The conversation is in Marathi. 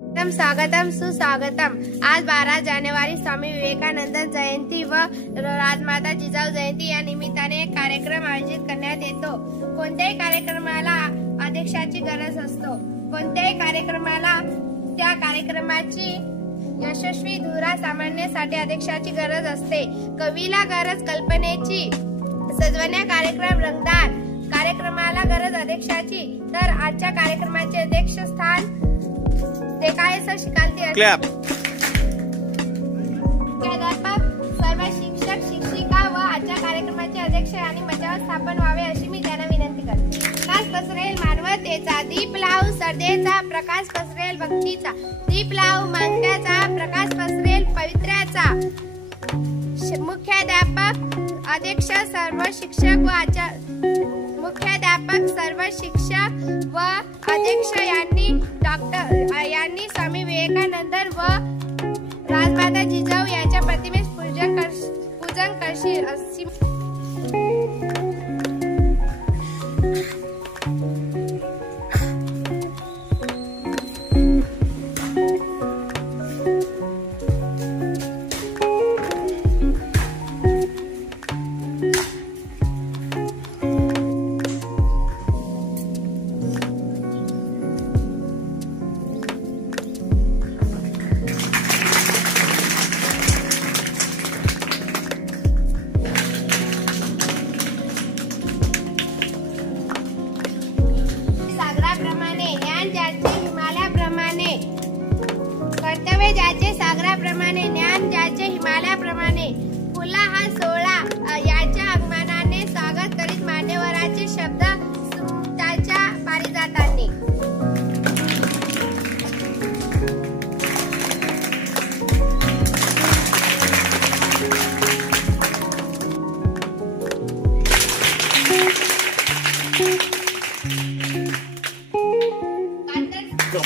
स्वागतम सुस्वागतम। आज 12 जानेवारी स्वामी विवेकानंद जयंती व राजमाता जिजाऊ जयंती या निमित्ताने एक कार्यक्रम आयोजित करण्यात येतो। कोणत्याही कार्यक्रमाला अध्यक्षाची गरज असतो। कोणत्याही कार्यक्रमाला त्या कार्यक्रमाची यशस्वी धुरा सांभाळण्यासाठी अध्यक्षाची गरज असते। कवीला गरज कल्पनेची, सजवण्या कार्यक्रम रंगदार, कार्यक्रमाला गरज अध्यक्षाची। तर आजच्या कार्यक्रमाचे अध्यक्षस्थान ते काय सर शिकालते क्लॅप प्राध्यापक, सर्व शिक्षक शिक्षिका व आजच्या कार्यक्रमाचे अध्यक्ष आणि मंचावर स्थापन व्हावे अशी मी त्यांना विनंती करते। प्रकाश पसरेल मानवतेचा, दीप लावू श्रद्धेचा, प्रकाश पसरेल भक्तीचा, दीप लावू मानवतेचा, प्रकाश पसरेल पवित्र्याचा। मुख्याध्यापक, अध्यक्ष, सर्व शिक्षक व मुख्याध्यापक, सर्व शिक्षक व अध्यक्ष यांनी स्वामी विवेकानंद व राजमाता जिजाऊ यांच्या प्रतिमेस पूजन करशील अशी कर्तव्य ज्याचे सागराप्रमाणे, ज्ञान ज्याचे हिमालयाप्रमाणे, फुला हा सोहळा याच्या आगमनाने स्वागत करीत मान्यवरांचे शब्द सुमताच्या पारिजातांनी। Go.